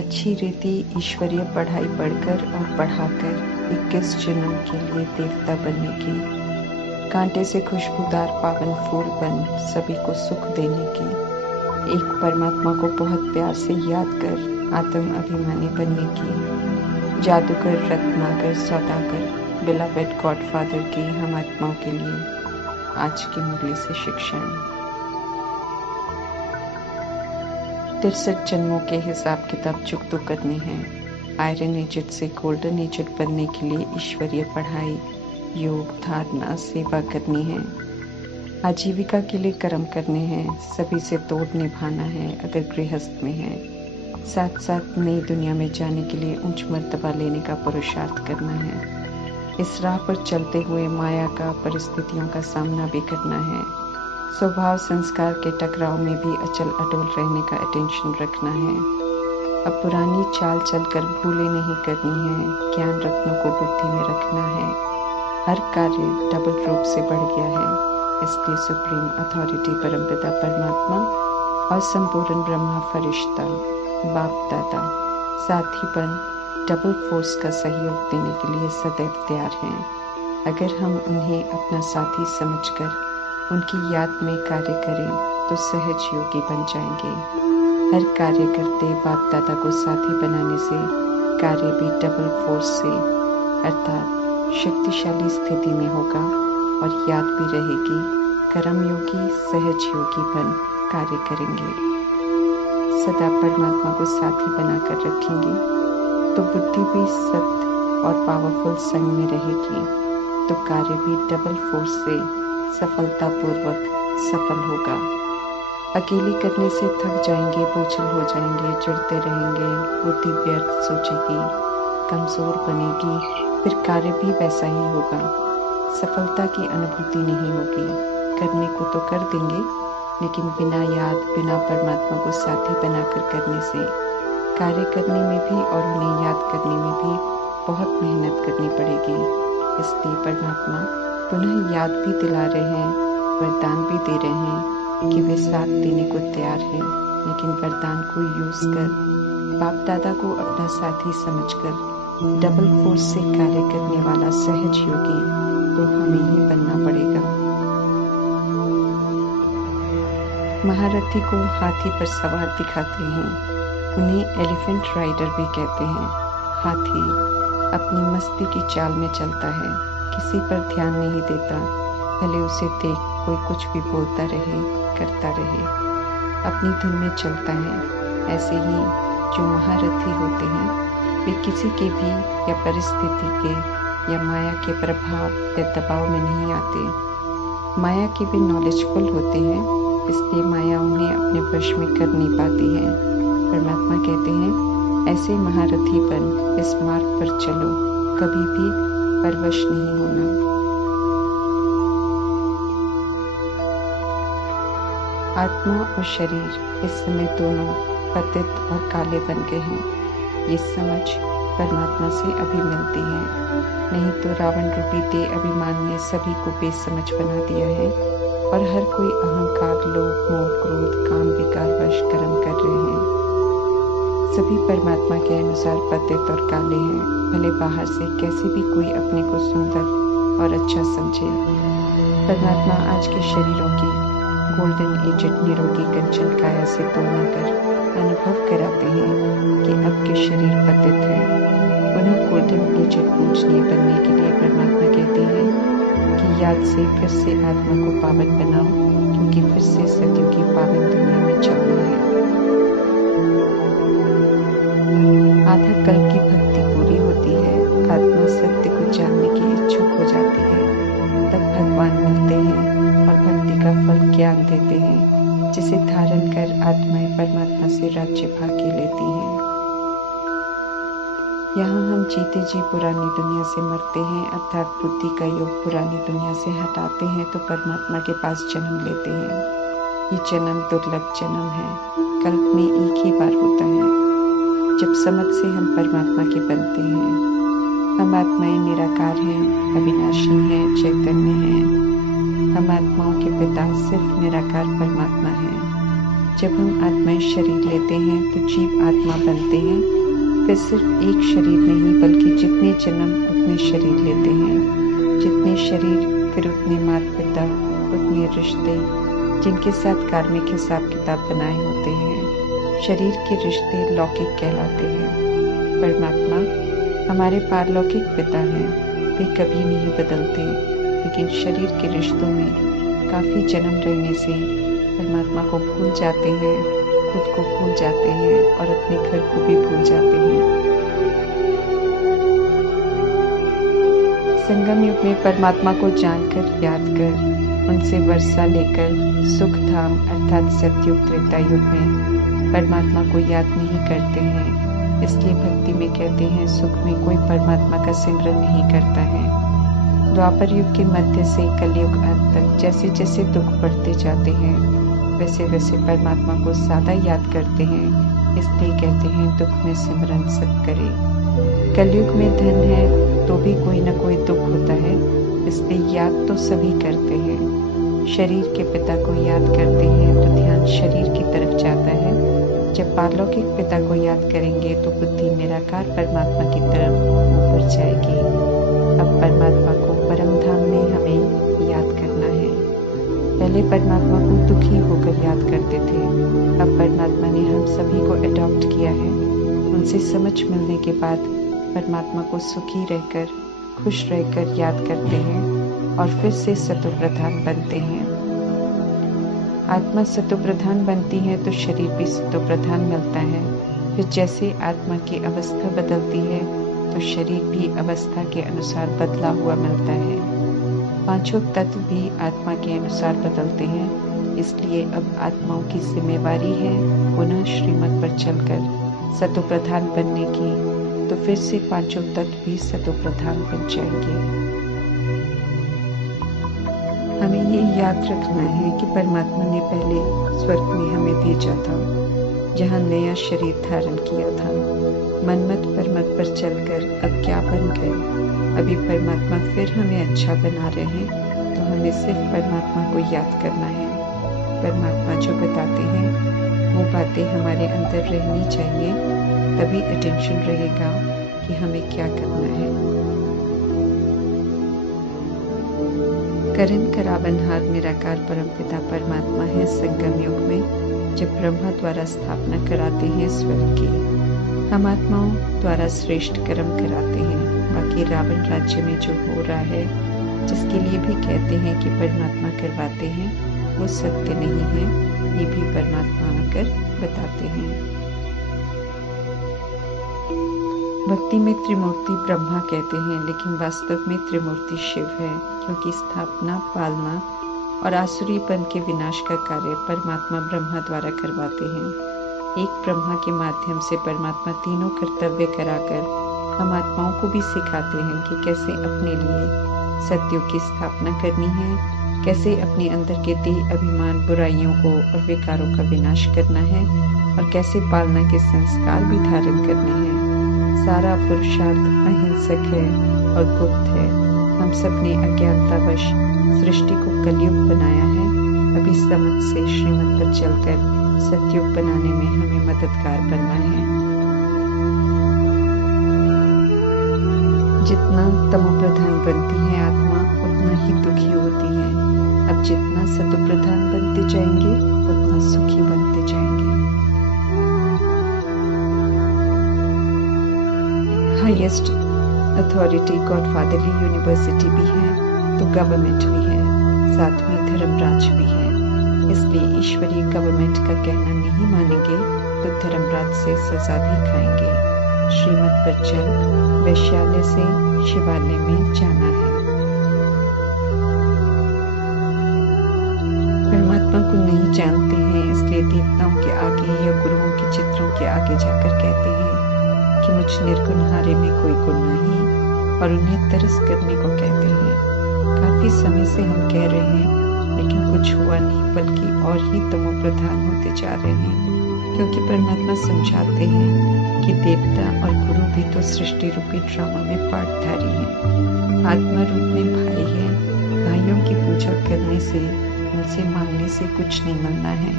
अच्छी रीति ईश्वरीय पढ़ाई पढ़कर और पढ़ाकर 21 जन्मों के लिए देवता बनने की, कांटे से खुशबूदार पावन फूल बन सभी को सुख देने की, एक परमात्मा को बहुत प्यार से याद कर आत्म अभिमानी बनने की, जादूगर रत्नाकर सौदागर बिलवेड गॉडफादर की हम आत्माओं के लिए आज की मुरली से शिक्षण। 63 जन्मों के हिसाब किताब चुकतो करने हैं। आयरन एजेड से गोल्डन एजेड बनने के लिए ईश्वरीय पढ़ाई, योग, धारणा, सेवा करनी है। आजीविका के लिए कर्म करने हैं। सभी से तोड़ निभाना है अगर गृहस्थ में है। साथ साथ नई दुनिया में जाने के लिए उच्च मर्तबा लेने का पुरुषार्थ करना है। इस राह पर चलते हुए माया का परिस्थितियों का सामना भी करना है। स्वभाव संस्कार के टकराव में भी अचल अटोल रहने का अटेंशन रखना है। अब पुरानी चाल चलकर भूले नहीं करनी है। ज्ञान रत्नों को बुद्धि में रखना है। हर कार्य डबल रूप से बढ़ गया है, इसलिए सुप्रीम अथॉरिटी परमपिता परमात्मा और संपूर्ण ब्रह्मा फरिश्ता बाप दादा साथी बन डबल फोर्स का सहयोग देने के लिए सदैव तैयार हैं। अगर हम उन्हें अपना साथी समझकर उनकी याद में कार्य करें तो सहज योगी बन जाएंगे। हर कार्य करते बाप दादा को साथी बनाने से कार्य भी डबल फोर्स से अर्थात शक्तिशाली स्थिति में होगा और याद भी रहेगी। कर्म योगी सहज योगी बन कार्य करेंगे। सदा परमात्मा को साथी बनाकर रखेंगे तो बुद्धि भी सत्य और पावरफुल संग में रहेगी, तो कार्य भी डबल फोर्स से सफलतापूर्वक सफल होगा। अकेली करने से थक जाएंगे, बोझल हो जाएंगे, चिढ़ते रहेंगे, बुद्धि व्यर्थ सोचेगी, कमजोर बनेगी, फिर कार्य भी वैसा ही होगा। सफलता की अनुभूति नहीं होगी। करने को तो कर देंगे, लेकिन बिना याद, बिना परमात्मा को साथी बनाकर करने से कार्य करने में भी और उन्हें याद करने में भी बहुत मेहनत करनी पड़ेगी। इसलिए परमात्मा पुनः याद भी दिला रहे हैं, वरदान भी दे रहे हैं कि वे साथ देने को तैयार हैं, लेकिन वरदान को यूज कर बाप दादा को अपना साथी समझकर डबल फोर्स से कार्य करने वाला सहज योगी तो हमें ही बनना पड़ेगा। महारथी को हाथी पर सवार दिखाते हैं, उन्हें एलिफेंट राइडर भी कहते हैं। हाथी अपनी मस्ती की चाल में चलता है, किसी पर ध्यान नहीं देता, भले उसे देख कोई कुछ भी बोलता रहे, करता रहे, अपनी धुन में चलता है। ऐसे ही जो महारथी होते हैं वे किसी के भी या परिस्थिति के या माया के प्रभाव या दबाव में नहीं आते। माया के भी नॉलेजफुल होते हैं, इसलिए माया उन्हें अपने वश में कर नहीं पाती है। परमात्मा कहते हैं ऐसे महारथी बन इस मार्ग पर चलो, कभी भी परवश नहीं होना। आत्मा और शरीर इस समय दोनों पतित और काले बन गए हैं। ये समझ परमात्मा से अभी मिलती है, नहीं तो रावण रूपी देह अभिमान ने सभी को बेसमझ बना दिया है और हर कोई अहंकार, लोभ, मोह, क्रोध, काम विकार वश कर्म कर रहे हैं। सभी परमात्मा के अनुसार पतित और काले हैं, भले बाहर से कैसे भी कोई अपने को सुंदर और अच्छा समझे। परमात्मा आज के शरीरों की गोल्डन एजेड निरोगी कंचन काया से तुलना कर अनुभव कराते हैं कि अब के शरीर पतित हैं। उन्हें गोल्डन एजेड पूजनीय बनने के लिए परमात्मा कहते हैं कि याद से फिर से आत्मा को पावन बनाओ, क्योंकि फिर से सदियों की पावन दुनिया में चलना है। आधा कल्प की भक्ति पूरी होती है, आत्मा सत्य को जानने की इच्छुक हो जाती है, तब भगवान मिलते हैं और भक्ति का फल ज्ञान देते हैं, जिसे धारण कर आत्माएं परमात्मा से राज्य भाग्य लेती हैं। यहाँ हम जीते जी पुरानी दुनिया से मरते हैं, अर्थात बुद्धि का योग पुरानी दुनिया से हटाते हैं तो परमात्मा के पास जन्म लेते हैं। ये जन्म दुर्लभ जन्म है, कल्प में एक ही बार होता है, जब समझ से हम परमात्मा के बनते हैं। हम आत्माएं निराकार हैं, अविनाशी हैं, चैतन्य हैं। हम आत्माओं के पिता सिर्फ निराकार परमात्मा हैं। जब हम आत्माएं शरीर लेते हैं तो जीव आत्मा बनते हैं। फिर सिर्फ एक शरीर नहीं बल्कि जितने जन्म उतने शरीर लेते हैं, जितने शरीर फिर उतने माता पिता, उतने रिश्ते जिनके साथ कार्मिक हिसाब किताब बनाए होते हैं। शरीर के रिश्ते लौकिक कहलाते हैं। परमात्मा हमारे पारलौकिक पिता हैं, वे कभी नहीं बदलते, लेकिन शरीर के रिश्तों में काफ़ी जन्म रहने से परमात्मा को भूल जाते हैं, खुद को भूल जाते हैं और अपने घर को भी भूल जाते हैं। संगम युग में परमात्मा को जानकर याद कर उनसे वर्षा लेकर सुख धाम अर्थात सतयुग त्रेता युग में परमात्मा को याद नहीं करते हैं। इसलिए भक्ति में कहते हैं सुख में कोई परमात्मा का सिमरन नहीं करता है। द्वापर युग के मध्य से कलयुग अंत तक जैसे जैसे दुख बढ़ते जाते हैं वैसे वैसे परमात्मा को ज्यादा याद करते हैं। इसलिए कहते हैं दुख में सिमरन सब करे। कलयुग में धन है तो भी कोई न कोई दुख होता है, इसलिए याद तो सभी करते हैं। शरीर के पिता को याद करते हैं तो ध्यान शरीर की तरफ जाता है। जब पारलौकिक पिता को याद करेंगे तो बुद्धि निराकार परमात्मा की तरफ ऊपर जाएगी। अब परमात्मा को परम धाम में हमें याद करना है। पहले परमात्मा को दुखी होकर याद करते थे, अब परमात्मा ने हम सभी को अडॉप्ट किया है। उनसे समझ मिलने के बाद परमात्मा को सुखी रहकर, खुश रहकर याद करते हैं और फिर से सतोप्रधान बनते हैं। आत्मा सतोप्रधान बनती है तो शरीर भी सतोप्रधान मिलता है। फिर जैसे आत्मा की अवस्था बदलती है तो शरीर भी अवस्था के अनुसार बदला हुआ मिलता है। पांचों तत्व भी आत्मा के अनुसार बदलते हैं। इसलिए अब आत्माओं की जिम्मेवारी है पुनः श्रीमत पर चलकर सतोप्रधान बनने की, तो फिर से पांचों तत्व भी सतोप्रधान बन जाएंगे। हमें ये याद रखना है कि परमात्मा ने पहले स्वर्ग में हमें भेजा था, जहाँ नया शरीर धारण किया था। मनमत परमत पर चलकर अब क्या बन गए। अभी परमात्मा फिर हमें अच्छा बना रहे हैं, तो हमें सिर्फ परमात्मा को याद करना है। परमात्मा जो बताते हैं वो बातें हमारे अंदर रहनी चाहिए, तभी अटेंशन रहेगा कि हमें क्या करना है। करण करावनहार निराकार परमपिता परमात्मा है संगम युग में, जब ब्रह्मा द्वारा स्थापना कराते हैं स्वर्ग की। हम आत्माओं द्वारा श्रेष्ठ कर्म कराते हैं। बाकी रावण राज्य में जो हो रहा है, जिसके लिए भी कहते हैं कि परमात्मा करवाते हैं, वो सत्य नहीं है। ये भी परमात्मा आकर बताते हैं। भक्ति में त्रिमूर्ति ब्रह्मा कहते हैं, लेकिन वास्तव में त्रिमूर्ति शिव है, क्योंकि स्थापना, पालना और आसुरीपन के विनाश का कार्य परमात्मा ब्रह्मा द्वारा करवाते हैं। एक ब्रह्मा के माध्यम से परमात्मा तीनों कर्तव्य कराकर हम आत्माओं को भी सिखाते हैं कि कैसे अपने लिए सत्युग की स्थापना करनी है, कैसे अपने अंदर के देह अभिमान, बुराइयों को और विकारों का विनाश करना है, और कैसे पालना के संस्कार भी धारण करने हैं। सारा पुरुषार्थ अहिंसक है और गुप्त है। हम सब ने अज्ञानतावश सृष्टि को कलयुग बनाया है। अभी समझ से श्रीमत पर चलकर सतयुग बनाने में हमें मददगार बनना है। जितना तमोप्रधान बनती है आत्मा, उतना ही दुखी होती है। अब जितना सतोप्रधान बनते जाएंगे उतना सुखी बनते जाएंगे। हाईएस्ट अथॉरिटी गॉडफादरली यूनिवर्सिटी भी है तो गवर्नमेंट भी है, साथ में धर्मराज भी है। इसलिए ईश्वरीय गवर्नमेंट का कहना नहीं मानेंगे तो धर्मराज से सजा भी खाएंगे। श्रीमत पर चल वैश्यालय से शिवालय में जाना है। परमात्मा को नहीं जानते हैं, इसलिए देवताओं के आगे या गुरुओं के चित्रों के आगे जाकर कहते हैं कि मुझ निर्गुणहारे में कोई गुण नहीं, और उन्हें तरस करने को कहते हैं। काफी समय से हम कह रहे हैं, लेकिन कुछ हुआ नहीं, बल्कि और ही तमोप्रधान होते जा रहे हैं। क्योंकि परमात्मा समझाते हैं कि देवता और गुरु भी तो सृष्टि रूपी ड्रामा में पार्टधारी हैं। आत्मा रूप में भाई हैं। भाइयों की पूजा करने से, उनसे मांगने से कुछ नहीं मिलना है।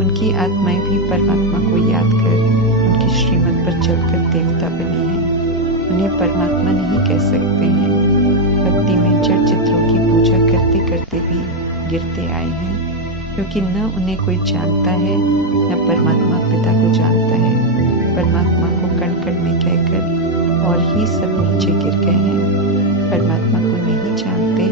उनकी आत्माएं भी परमात्मा को याद कर उनकी श्रीमत पर चलकर देवता बनी हैं। उन्हें परमात्मा नहीं कह सकते हैं। भक्ति में जड़ चित्रों की पूजा करते करते भी गिरते आए हैं, क्योंकि न उन्हें कोई जानता है न परमात्मा पिता को जानता है। परमात्मा को कण कण में कहकर और ही सब नीचे गिर गए हैं। परमात्मा को नहीं जानते,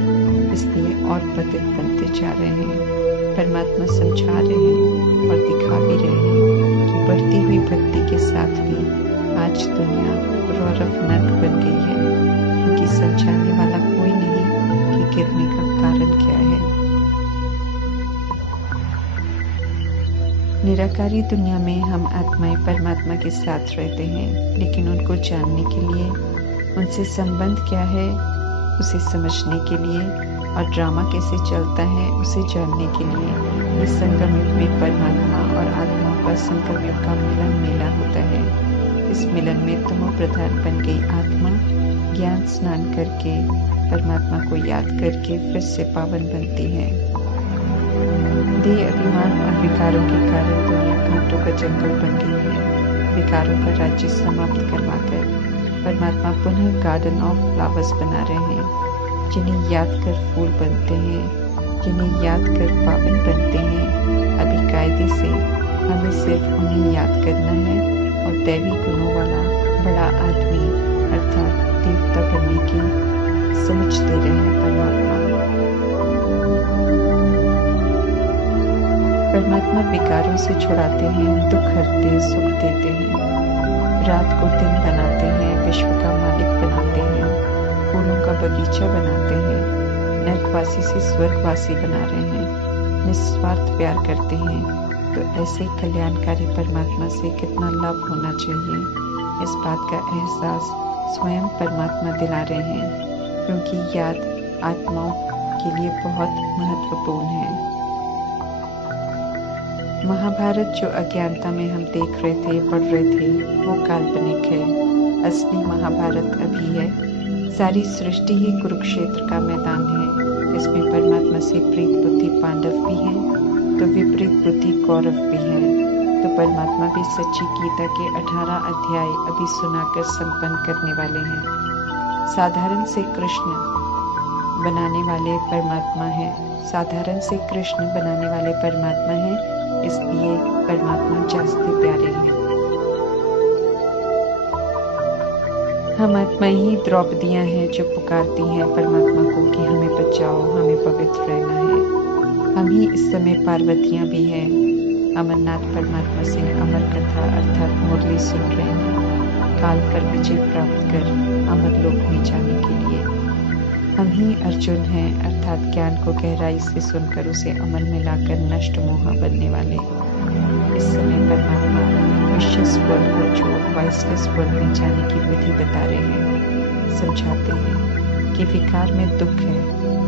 इसलिए और पतित बनते जा रहे हैं। परमात्मा समझा रहे हैं और दिखा भी रहे हैं कि बढ़ती हुई भक्ति के साथ भी आज दुनिया रौरव नर्क बन गई है, क्योंकि समझाने वाला कोई नहीं कि गिरने का कारण क्या है। निराकारी दुनिया में हम आत्माएं परमात्मा के साथ रहते हैं, लेकिन उनको जानने के लिए, उनसे संबंध क्या है उसे समझने के लिए और ड्रामा कैसे चलता है उसे जानने के लिए इस संगम युग में परमात्मा और आत्माओं का संगम युग का मिलन मेला होता है। इस मिलन में तमो प्रधान बन गई आत्मा ज्ञान स्नान करके परमात्मा को याद करके फिर से पावन बनती है। देह अभिमान और विकारों के कारण दुनिया घाटों का जंगल बन गई है। विकारों का राज्य समाप्त करवाकर परमात्मा पुनः गार्डन ऑफ फ्लावर्स बना रहे हैं, जिन्हें याद कर फूल बनते हैं, जिन्हें याद कर पावन बनते हैं। अभी कायदे से हमें सिर्फ उन्हें याद करना है और दैवी गुणों वाला बड़ा आदमी अर्थात देवता बनने की समझ दे रहे हैं। परमात्मा विकारों से छुड़ाते हैं, दुख हरते, सुख देते हैं, रात को दिन बनाते हैं, विश्व का मालिक बनाते हैं, फूलों का बगीचा बनाते हैं, नरकवासी से स्वर्गवासी बना रहे हैं, निस्वार्थ प्यार करते हैं। तो ऐसे कल्याणकारी परमात्मा से कितना लाभ होना चाहिए, इस बात का एहसास स्वयं परमात्मा दिला रहे हैं, क्योंकि याद आत्माओं के लिए बहुत महत्वपूर्ण है। महाभारत जो अज्ञानता में हम देख रहे थे, पढ़ रहे थे, वो काल्पनिक है। असली महाभारत अभी है। सारी सृष्टि ही कुरुक्षेत्र का मैदान है। इसमें परमात्मा से प्रीत बुद्धि पांडव भी हैं, तो विपरीत बुद्धि कौरव भी हैं। तो परमात्मा भी सच्ची गीता के 18 अध्याय अभी सुनाकर संपन्न करने वाले हैं। साधारण से कृष्ण बनाने वाले परमात्मा है। साधारण से कृष्ण बनाने वाले परमात्मा है, इसलिए परमात्मा जास्ते प्यारे हैं। हम आत्मा ही द्रौपदियां हैं जो पुकारती हैं परमात्मा को कि हमें बचाओ, हमें पवित्र रहना है। हम ही इस समय पार्वतियां भी हैं। अमरनाथ परमात्मा से अमर कथा अर्थात मुरली सुन रहे हैं, काल पर विजय प्राप्त कर अमर लोक में जाने के लिए। हम ही अर्जुन हैं, अर्थात ज्ञान को गहराई से सुनकर उसे अमल में लाकर नष्ट मोहा बनने वाले। इस समय परमात्मा विशेष वर्ल्ड को छोड़ वाइसलेस वर्ल्ड में जाने की विधि बता रहे हैं, समझाते हैं कि विकार में दुख है,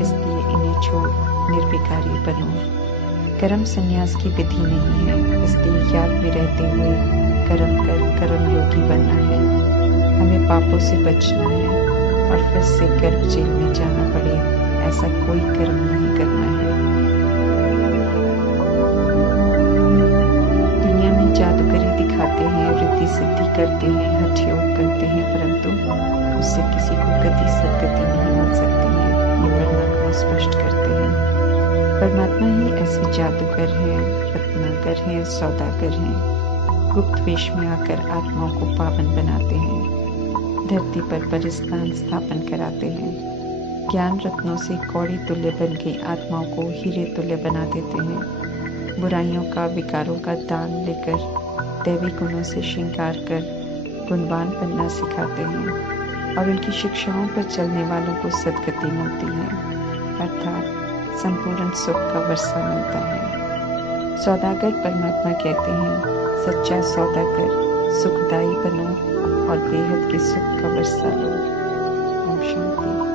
इसलिए इन्हें छोड़ निर्विकारी बनो। कर्म संन्यास की विधि नहीं है, इसलिए याद में रहते हुए कर्म कर कर्म योगी बनना है। हमें पापों से बचना है और फिर से गर्भ जेल में जाना पड़े, ऐसा कोई कर्म नहीं करना है। दुनिया में जादूगरी दिखाते हैं, रिद्धि सिद्धि करते हैं, हठ योग करते हैं, परंतु उससे किसी को गति सदगति नहीं मिल सकती है। ये परमात्मा स्पष्ट करते हैं। परमात्मा ही ऐसे जादूगर हैं, रत्नाकर हैं, सौदागर हैं। गुप्त वेश में आकर आत्माओं को पावन बनाते हैं, धरती पर परिस्थान स्थापन कराते हैं। ज्ञान रत्नों से कौड़ी तुल्य बन गई आत्माओं को हीरे तुल्य बना देते हैं। बुराइयों का विकारों का दान लेकर दैवी गुणों से श्रृंगार कर गुणवान बनना सिखाते हैं और उनकी शिक्षाओं पर चलने वालों को सद्गति मिलती है, अर्थात संपूर्ण सुख का वर्षा मिलता है। सौदागर परमात्मा कहते हैं, सच्चा सौदागर सुखदायी बनो और बेहद के सुख का वर्षा लो। ओम शांति।